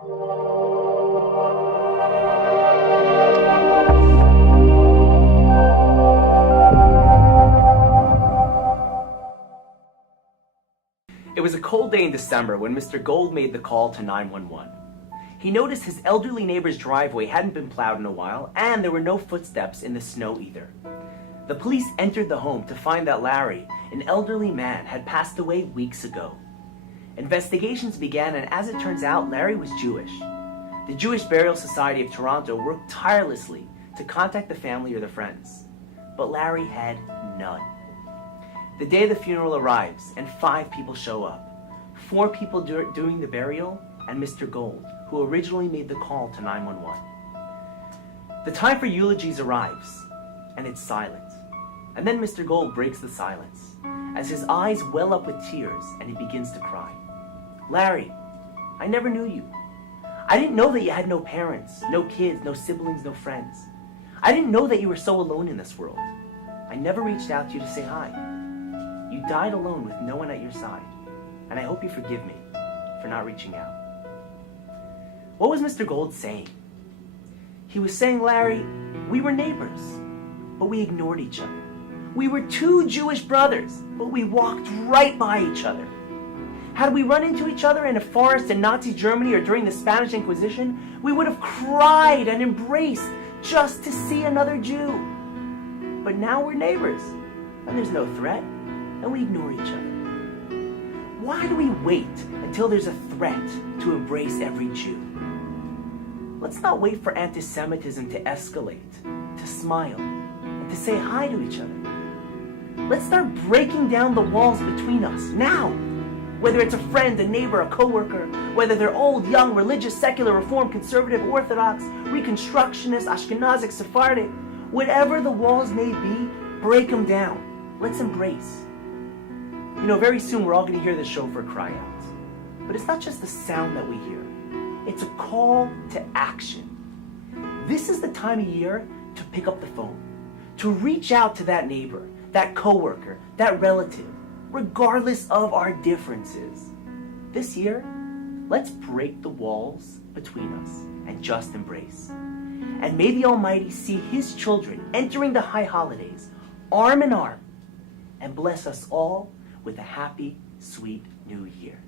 It was a cold day in December when Mr. Gold made the call to 911. He noticed his elderly neighbor's driveway hadn't been plowed in a while, and there were no footsteps in the snow either. The police entered the home to find that Larry, an elderly man, had passed away weeks ago. Investigations began, and as it turns out, Larry was Jewish. The Jewish Burial Society of Toronto worked tirelessly to contact the family or their friends, but Larry had none. The day the funeral arrives, and 5 people show up. 4 people doing the burial, and Mr. Gold, who originally made the call to 911. The time for eulogies arrives, and it's silent. And then Mr. Gold breaks the silence, as his eyes well up with tears, and he begins to cry. Larry, I never knew you. I didn't know that you had no parents, no kids, no siblings, no friends. I didn't know that you were so alone in this world. I never reached out to you to say hi. You died alone with no one at your side, and I hope you forgive me for not reaching out. What was Mr. Gold saying? He was saying, Larry, we were neighbors, but we ignored each other. We were 2 Jewish brothers, but we walked right by each other. Had we run into each other in a forest in Nazi Germany or during the Spanish Inquisition, we would have cried and embraced just to see another Jew. But now we're neighbors, and there's no threat, and we ignore each other. Why do we wait until there's a threat to embrace every Jew? Let's not wait for anti-Semitism to escalate, to smile, and to say hi to each other. Let's start breaking down the walls between us, now. Whether it's a friend, a neighbor, a coworker, whether they're old, young, religious, secular, reform, conservative, Orthodox, Reconstructionist, Ashkenazic, Sephardic, whatever the walls may be, break them down. Let's embrace. You know, very soon we're all going to hear the shofar cry out. But it's not just the sound that we hear. It's a call to action. This is the time of year to pick up the phone, to reach out to that neighbor, that coworker, that relative, regardless of our differences. This year, let's break the walls between us and just embrace. And may the Almighty see His children entering the high holidays, arm in arm, and bless us all with a happy, sweet new year.